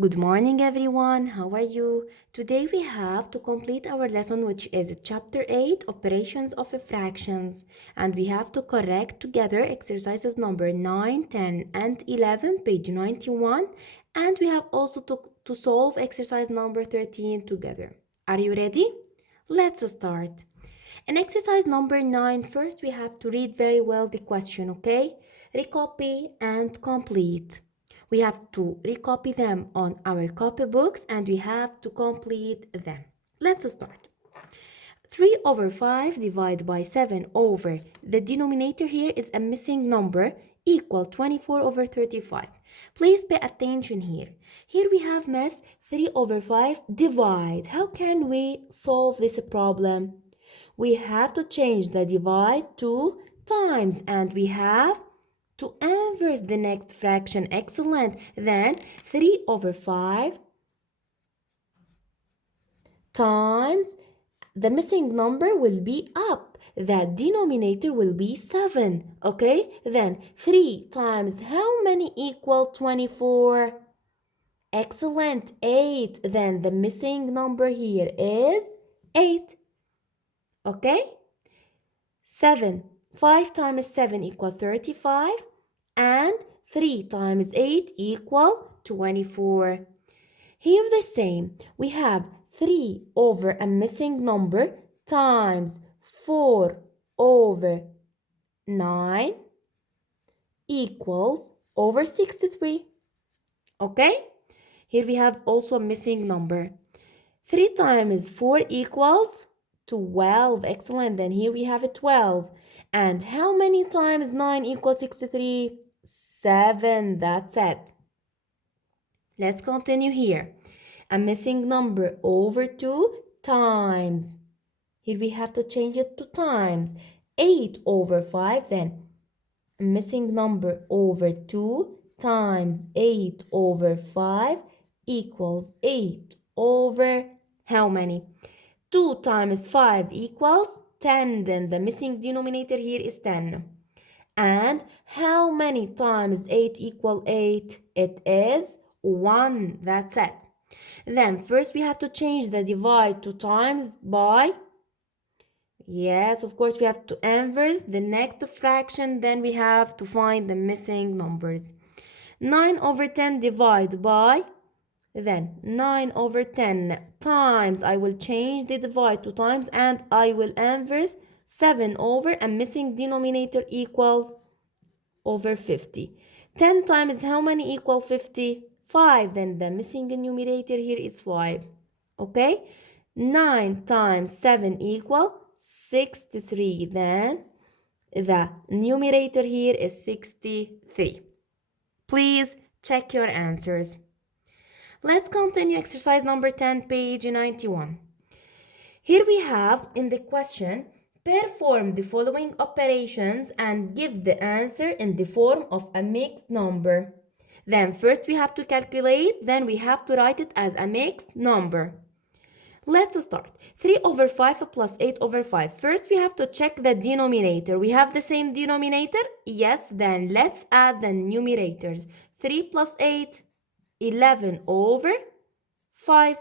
Good morning, everyone. How are you? Today we have to complete our lesson, which is chapter 8 Operations of Fractions. And we have to correct together exercises number 9, 10, and 11, page 91. And we have also to solve exercise number 13 together. Are you ready? Let's start. In exercise number 9, first we have to read very well the question, okay? Recopy and complete. We have to recopy them on our copybooks and we have to complete them. Let's start. 3 over 5 divided by 7 over the denominator here is a missing number equal 24 over 35. Please pay attention here. Here we have miss 3 over 5 divide. How can we solve this problem? We have to change the divide to times and we have to inverse the next fraction. Excellent. Then 3 over 5 times the missing number will be up. The denominator will be 7. Okay? Then 3 times how many equal 24? Excellent. 8. Then the missing number here is 8. Okay? 7. 5 times 7 equal 35. And 3 times 8 equal 24. Here the same. We have 3 over a missing number times 4 over 9 equals over 63. Okay? Here we have also a missing number. 3 times 4 equals 12. Excellent. Then here we have a 12. And how many times 9 equals 63? 7. That's it. Let's continue here. A missing number over 2 times. Here we have to change it to times. 8 over 5 then. A missing number over 2 times 8 over 5 equals 8 over how many? 2 times 5 equals 10. Then the missing denominator here is 10. And how many times 8 equal 8? It is 1. That's it. Then first we have to change the divide to times by, yes, of course we have to inverse the next fraction, then we have to find the missing numbers. 9 over 10 divide by, then 9 over 10 times, I will change the divide to times and I will inverse 7 over a missing denominator equals over 50. 10 times how many equal 50? 5. Then the missing numerator here is 5. Okay? 9 times 7 equal 63. Then the numerator here is 63. Please check your answers. Let's continue exercise number 10, page 91. Here we have in the question, perform the following operations and give the answer in the form of a mixed number. Then first we have to calculate, then we have to write it as a mixed number. Let's start. 3 over 5 plus 8 over 5. First we have to check the denominator. We have the same denominator? Yes, then let's add the numerators. 3 plus 8, 11 over 5.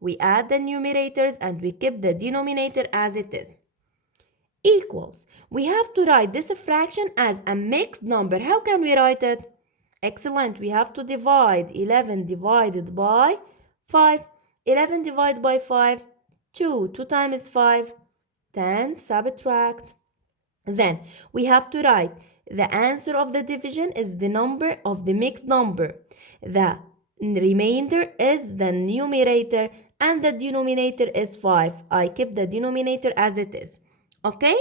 We add the numerators and we keep the denominator as it is. Equals. We have to write this fraction as a mixed number. How can we write it? Excellent. We have to divide 11 divided by 5. 11 divided by 5. 2. 2 times 5. 10. Subtract. Then we have to write the answer of the division is the number of the mixed number. The remainder is the numerator and the denominator is 5. I keep the denominator as it is. Okay?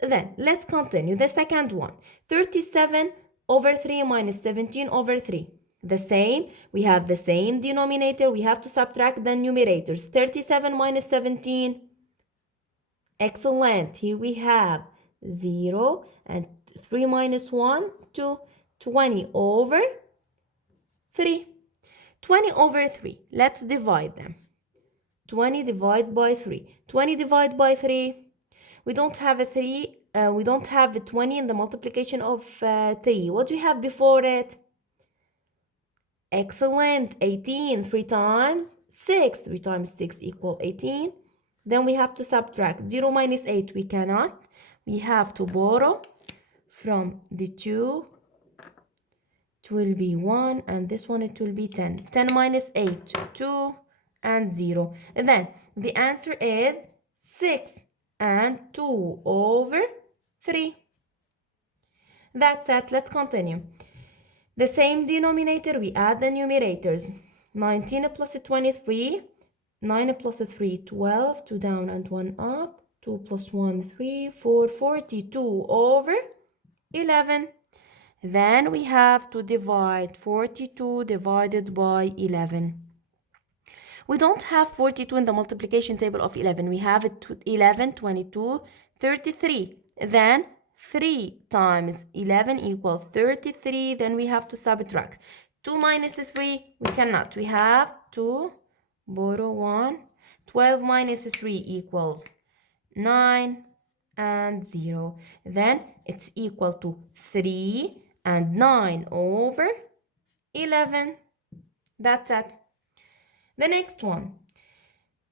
Then let's continue. The second one. 37 over 3 minus 17 over 3. The same. We have the same denominator. We have to subtract the numerators. 37 minus 17. Excellent. Here we have 0 and 3 minus 1, 2. 20 over 3. 20 over 3. Let's divide them. 20 divided by 3. 20 divided by 3. We don't have a 3. We don't have the 20 in the multiplication of 3. What do we have before it? Excellent. 18. 3 times 6. 3 times 6 equal 18. Then we have to subtract. 0 minus 8 we cannot. We have to borrow from the 2. It will be 1, and this one it will be 10. 10 minus 8, 2 and 0. And then the answer is 6 and 2 over 3. That's it. Let's continue. The same denominator, we add the numerators. 19 plus 23, 9 plus 3, 12, 2 down and 1 up, 2 plus 1, 3, 4, 42 over 11. Then we have to divide 42 divided by 11. We don't have 42 in the multiplication table of 11. We have it 11, 22, 33. Then 3 times 11 equals 33. Then we have to subtract. 2 minus 3, we cannot. We have to borrow 1. 12 minus 3 equals 9 and 0. Then it's equal to 3 and 9 over 11. That's it. The next one.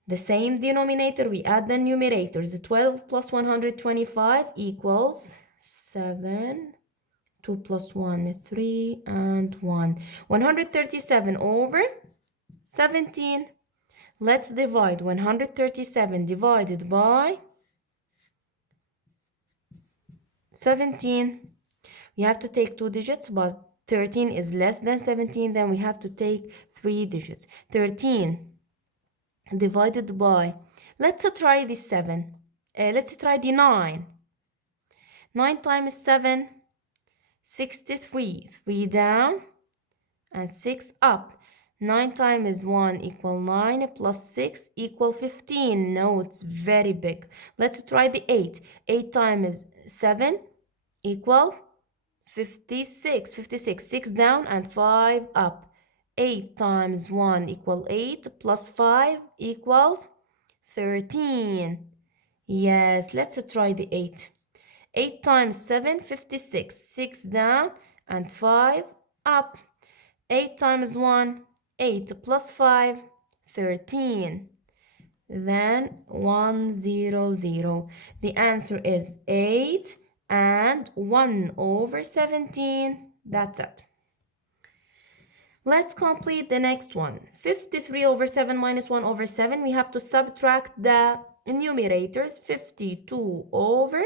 The same denominator, we add the numerators. 12 plus 125 equals 7. 2 plus 1, 3 and 1. 137 over 17. Let's divide 137 divided by 17. We have to take 2 digits, but 13 is less than 17. Then we have to take 3 digits. 13 divided by, let's try the 7. Let's try the 9. 9 times 7, 63. 3 down and 6 up. 9 times 1 equal 9 plus 6 equal 15. No, it's very big. Let's try the 8. 8 times 7 equals 56. 56. 6 down and 5 up. 8 times 1 equals 8 plus 5 equals 13. Yes, let's try the 8. 8 times 7, 56. 6 down and 5 up. 8 times 1, 8 plus 5, 13. Then 1, 0, 0. The answer is 8 and 1 over 17. That's it. Let's complete the next one. 53 over 7 minus 1 over 7. We have to subtract the numerators. 52 over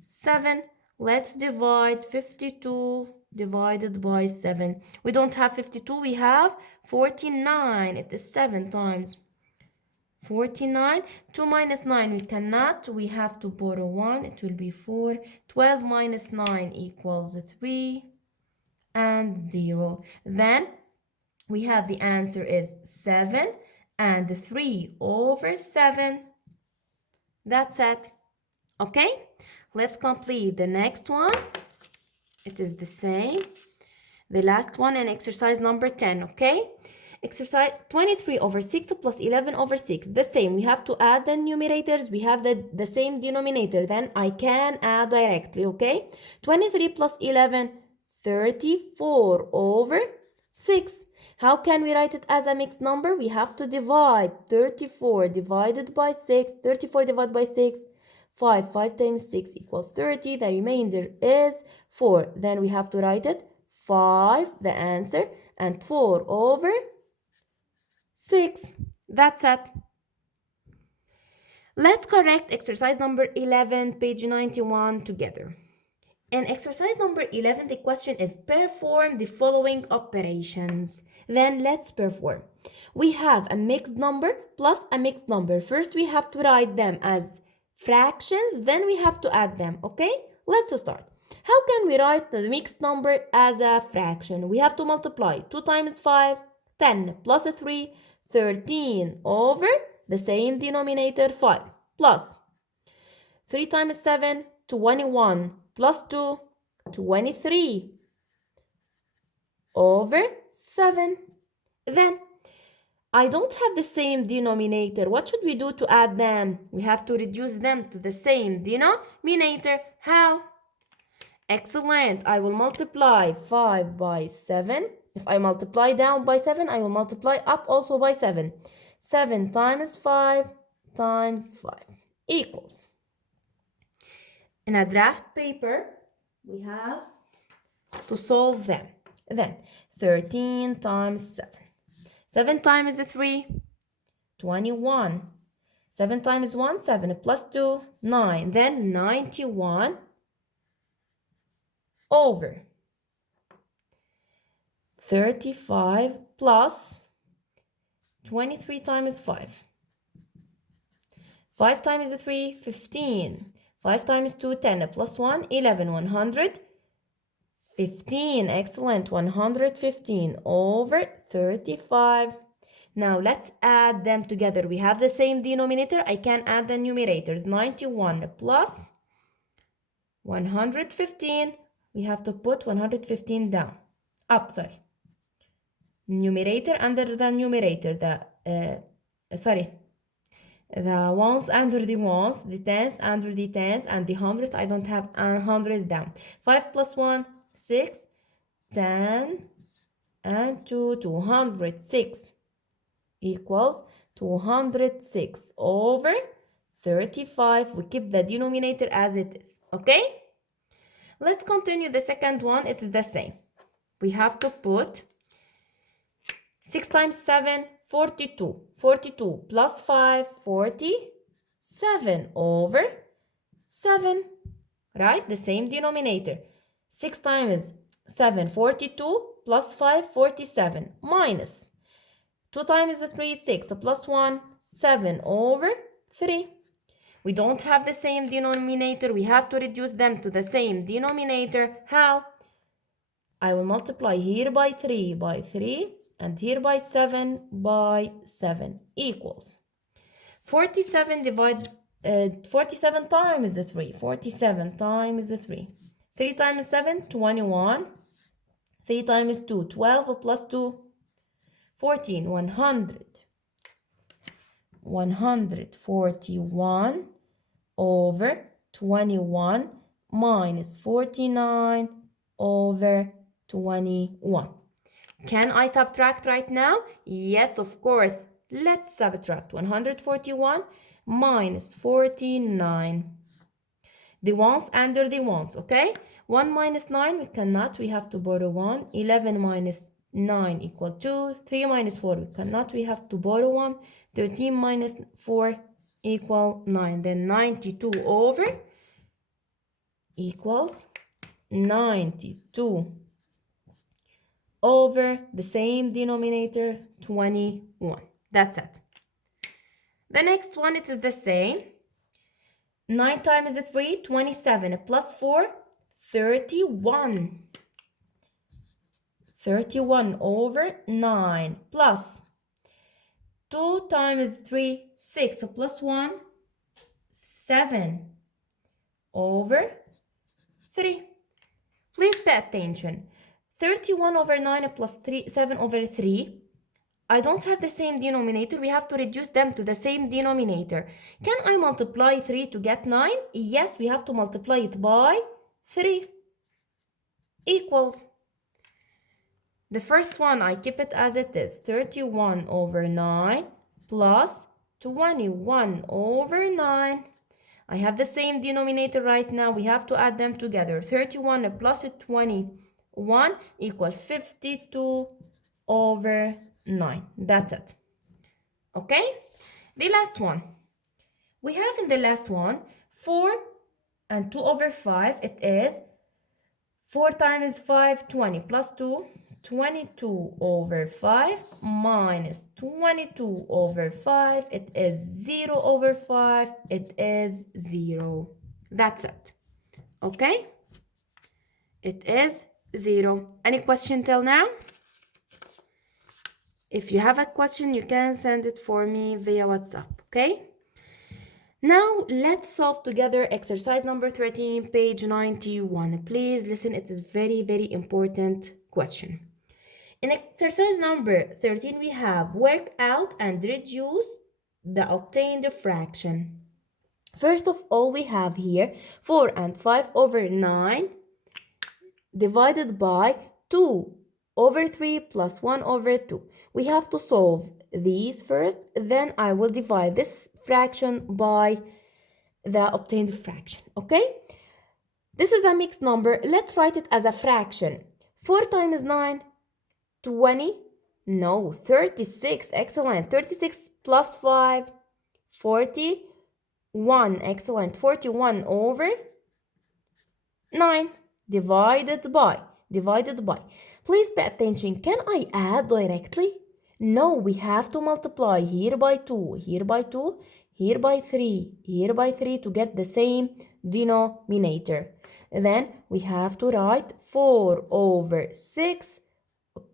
7. Let's divide 52 divided by 7. We don't have 52, we have 49. It is 7 times 49. 2 minus 9, we cannot. We have to borrow 1. It will be 4. 12 minus 9 equals 3 and 0. Then we have the answer is 7 and 3 over 7. That's it. Okay, let's complete the next one. It is the same. The last one in exercise number 10, okay? Exercise 23 over 6 plus 11 over 6. The same. We have to add the numerators. We have the same denominator. Then I can add directly, okay? 23 plus 11, 34 over 6. How can we write it as a mixed number? We have to divide 34 divided by 6. 34 divided by 6. 5. 5 times 6 equals 30. The remainder is 4. Then we have to write it 5, the answer, and 4 over 6. That's it. Let's correct exercise number 11, page 91 together. In exercise number 11, the question is perform the following operations. Then let's perform. We have a mixed number plus a mixed number. First, we have to write them as fractions, then we have to add them, okay? Let's start. How can we write the mixed number as a fraction? We have to multiply 2 times 5, 10 plus 3, 13 over the same denominator 5 plus 3 times 7, 21 plus 2, 23 over 7. Then I don't have the same denominator. What should we do to add them? We have to reduce them to the same denominator. How? Excellent. I will multiply 5 by 7 If I multiply down by 7, I will multiply up also by 7. 7 times 5 times 5 equals. In a draft paper, we have to solve them. Then 13 times 7. 7 times 3, 21. 7 times 1, 7 plus 2, 9. Then 91 over 35 plus 23 times 5. 5 times 3, 15. 5 times 2, 10 plus 1, 11. 115. Excellent. 115 over 35. Now let's add them together. We have the same denominator. I can add the numerators. 91 plus 115. We have to put 115 down. Up, sorry. Numerator under the numerator. The ones under the ones, the tens under the tens, and the hundreds. I don't have hundreds down. 5 plus 1, 6, 10, and 2, 206 equals 206 over 35. We keep the denominator as it is. Okay? Let's continue the second one. It's the same. We have to put 6 times 7, 42. 42 plus 5, 47 over 7. Right? The same denominator. 6 times 7, 42 plus 5, 47 minus 2 times 3, 6 plus 1, 7 over 3. We don't have the same denominator. We have to reduce them to the same denominator. How? I will multiply here by 3 and here by 7 equals 47 47 times 3. 47 times 3. 3 times 7, 21. 3 times 2, 12 plus 2, 14. 141 over 21 minus 49 over 21. Can I subtract right now? Yes, of course. Let's subtract 141 minus 49. The ones under the ones, okay? 1 minus 9, we cannot. We have to borrow 1. 11 minus 9 equal 2. 3 minus 4, we cannot. We have to borrow 1. 13 minus 4 equal 9. Then 92 over equals 92 over the same denominator, 21. That's it. The next one, it is the same. 9 times 3, 27 plus 4, 31. 31 over 9 plus 2 times 3, 6 plus 1, 7 over 3. Please pay attention. 31 over 9 plus 7 over 3. I don't have the same denominator. We have to reduce them to the same denominator. Can I multiply 3 to get 9? Yes, we have to multiply it by 3 equals. The first one, I keep it as it is. 31 over 9 plus 21 over 9. I have the same denominator right now. We have to add them together. 31 plus 21 equals 52 over 9. That's it. Okay? The last one. We have in the last one 4 and 2 over 5. It is 4 times 5, 20 plus 2, 22 over 5 minus 22 over 5. It is 0 over 5. It is 0. That's it. Okay? It is 0. Any question till now? If you have a question, you can send it for me via WhatsApp, okay? Now, let's solve together exercise number 13, page 91. Please listen, it is very, very important question. In exercise number 13, we have work out and reduce the obtained fraction. First of all, we have here 4 and 5 over 9 divided by 2 over 3 plus 1 over 2. We have to solve these first, then I will divide this fraction by the obtained fraction, okay? This is a mixed number. Let's write it as a fraction. 4 times 9, 20. No, 36. Excellent. 36 plus 5, 41. Excellent. 41 over 9 divided by. Please pay attention. Can I add directly? No, we have to multiply here by 2, here by 2, here by 3, here by 3 to get the same denominator. And then we have to write 4 over 6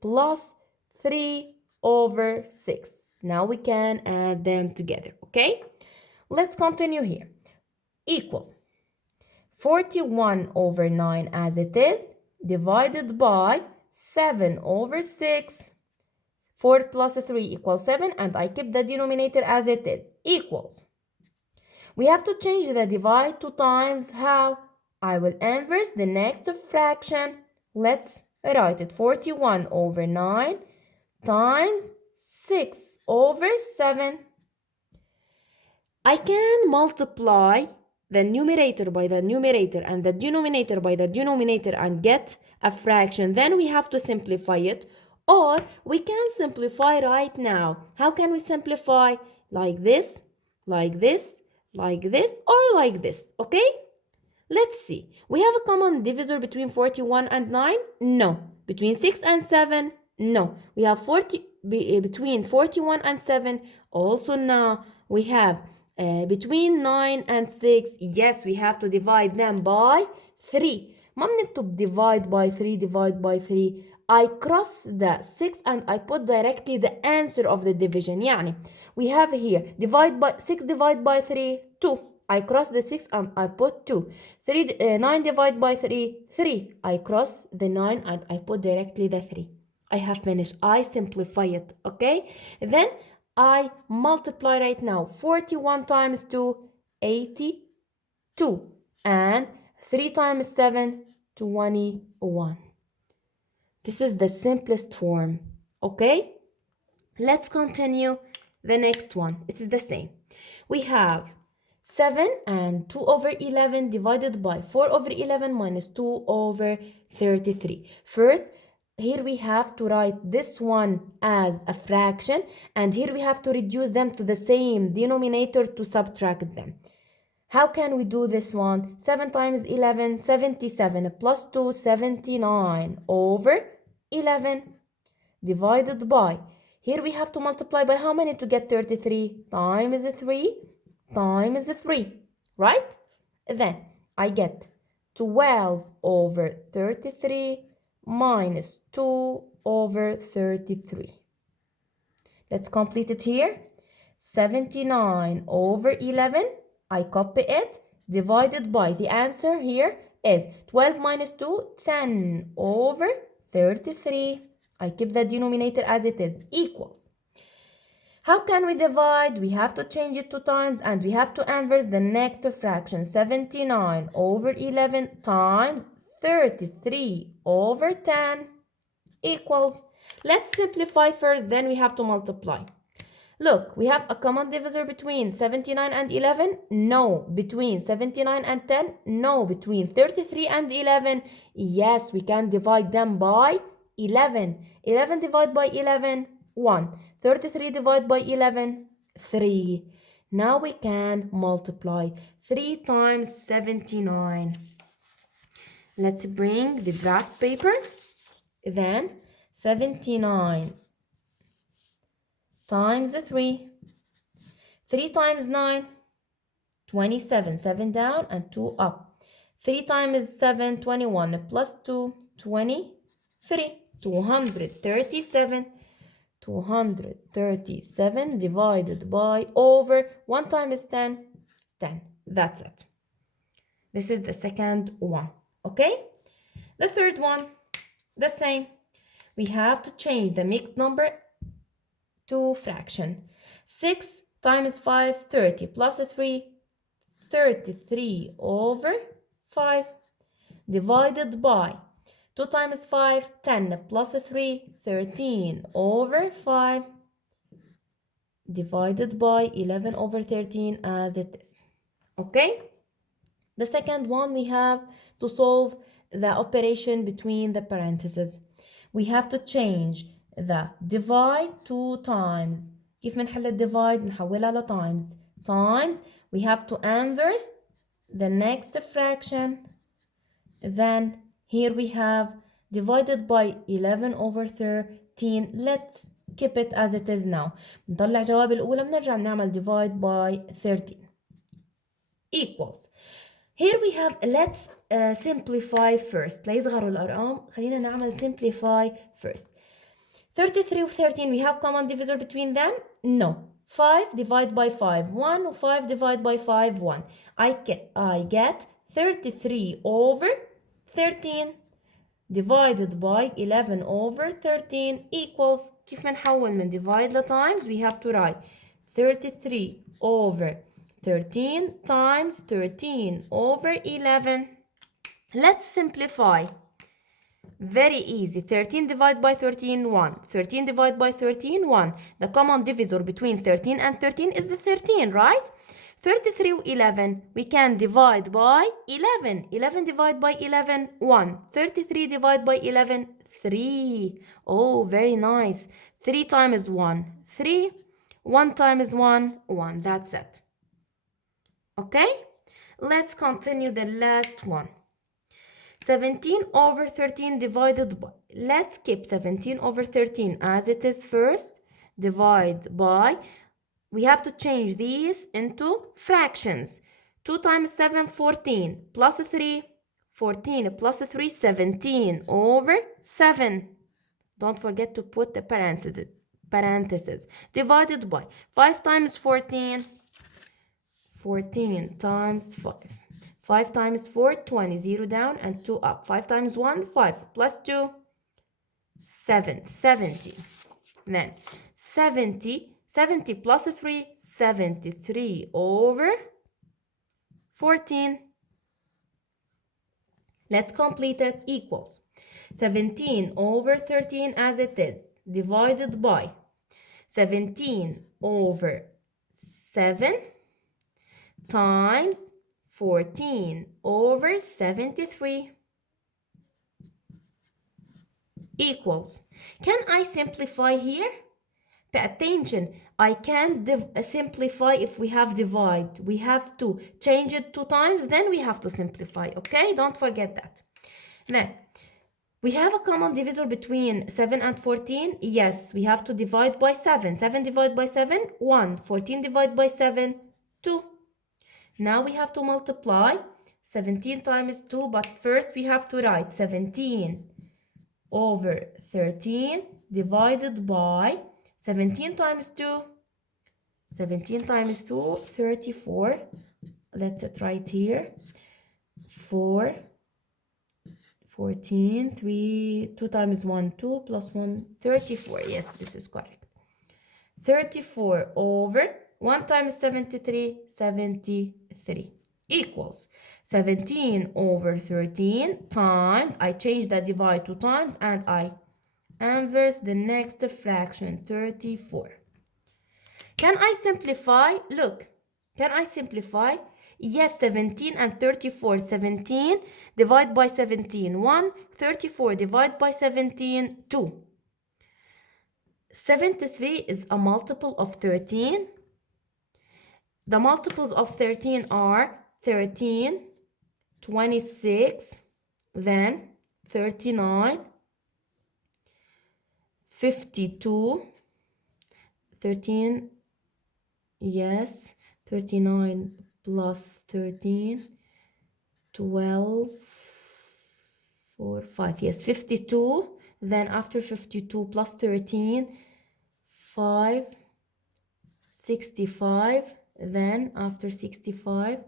plus 3 over 6. Now we can add them together, okay? Let's continue here. Equal 41 over 9 as it is, divided by 7 over 6. 4 plus 3 equals 7, and I keep the denominator as it is, equals. We have to change the divide to times. How? I will inverse the next fraction. Let's write it. 41 over 9 times 6 over 7. I can multiply the numerator by the numerator and the denominator by the denominator and get a fraction. Then we have to simplify it. Or we can simplify right now. How can we simplify? Like this, like this, like this, or like this, okay? Let's see. We have a common divisor between 41 and 9? No. Between 6 and 7? No. We have between 41 and 7? Also no. We have between 9 and 6? Yes, we have to divide them by 3. ما بنكتب divide by 3, divide by 3. I cross the 6 and I put directly the answer of the division. يعني we have here divide by 6 divide by 3, 2. I cross the 6 and I put 2. 9 divide by 3, 3. I cross the 9 and I put directly the 3. I have finished. I simplify it, okay? Then I multiply right now. 41 times 2, 82. And 3 times 7, 21. This is the simplest form, okay? Let's continue the next one. It's the same. We have 7 and 2 over 11 divided by 4 over 11 minus 2 over 33. First, here we have to write this one as a fraction, and here we have to reduce them to the same denominator to subtract them. How can we do this one? 7 times 11, 77, plus 2, 79 over 11 divided by. Here we have to multiply by how many to get 33? Times 3 times 3, right? Then I get 12 over 33 minus 2 over 33. Let's complete it here. 79 over 11. I copy it, divided by. The answer here is 12 minus 2, 10 over 33. I keep the denominator as it is, equals. How can we divide? We have to change it to times and we have to inverse the next fraction. 79 over 11 times 33 over 10 equals. Let's simplify first, then we have to multiply. Look, we have a common divisor between 79 and 11? No. Between 79 and 10? No. Between 33 and 11? Yes, we can divide them by 11. 11 divided by 11? 1. 33 divided by 11? 3. Now we can multiply. 3 times 79. Let's bring the draft paper. Then 79 times 3. 3 times 9, 27. 7 down and 2 up. 3 times 7, 21. Plus 2, 23. 237. 237 divided by over 1 times 10, 10. That's it. This is the second one. Okay? The third one, the same. We have to change the mixed number to fraction. 6 times 5, 30, plus 3, 33 over 5, divided by 2 times 5, 10 plus 3, 13 over 5 divided by 11 over 13 as it is. Okay? The second one, we have to solve the operation between the parentheses. We have to change the divide to times. كيف بنحل الديفايد؟ نحولها ل times. Times, we have to inverse the next fraction. Then here we have divided by 11 over 13. Let's keep it as it is now. نطلع جواب الأولى بنرجع بنعمل divide by 13 equals. Here we have, let's simplify first. ليصغروا الأرقام خلينا نعمل simplify first. 33 و 13 we have common divisor between them? No. 5 divide by 5 1 و 5 divide by 5 1. I get 33 over 13 divided by 11 over 13 equals, كيف بنحول من divide ل times? We have to write 33 over 13 times 13 over 11. Let's simplify. Very easy. 13 divided by 13, 1. 13 divided by 13, 1. The common divisor between 13 and 13 is the 13, right? 33 و 11, we can divide by 11. 11 divided by 11, 1. 33 divided by 11, 3. Oh, very nice. 3 times 1, 3. 1 times 1, 1. That's it. Okay? Let's continue the last one. 17 over 13 divided by, let's keep 17 over 13 as it is first, divide by, we have to change these into fractions. 2 times 7, 14, plus 3, 14 plus 3, 17 over 7. Don't forget to put the parentheses. Divided by 5 times 14, 14 times 5. 5 times 4, 20. 0 down and 2 up. 5 times 1, 5. Plus 2, 7. 70. Then 70 plus 3, 73 over 14. Let's complete it. Equals 17 over 13 as it is. Divided by 17 over 7 times 14 over 73 equals. Can I simplify here? Pay attention. I can't simplify if we have divide. We have to change it 2 times, then we have to simplify. Okay, don't forget that. Now, we have a common divisor between 7 and 14. Yes, we have to divide by 7. 7 divided by 7, 1. 14 divided by 7, 2. Now we have to multiply 17 times 2, but first we have to write 17 over 13 divided by 17 times 2. 17 times 2, 34. Let's try it here. 4, 14, 3, 2 times 1, 2 plus 1, 34. Yes, this is correct. 34 over 1 times 73, 73 equals 17 over 13 times, I change the divide to times and I inverse the next fraction, 34. Can I simplify? Look, can I simplify? Yes, 17 and 34. 17 divide by 17, 1. 34 divide by 17, 2. 73 is a multiple of 13. The multiples of 13 are 13, 26, then 39, 52, 13, yes, 39 plus 13, 12, 4, 5, yes, 52, then after 52 plus 13, 5, 65, then after 65,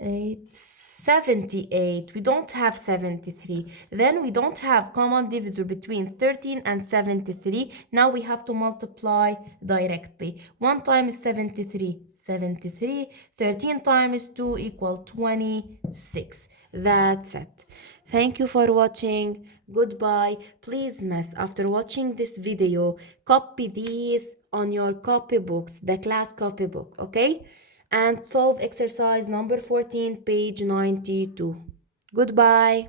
8, 78. We don't have 73. Then we don't have common divisor between 13 and 73. Now we have to multiply directly. 1 times 73, 73. 13 times 2 equal 26. That's it. Thank you for watching. Goodbye. Please, miss, after watching this video, copy these on your copybooks, the class copybook, okay? And solve exercise number 14, page 92. Goodbye.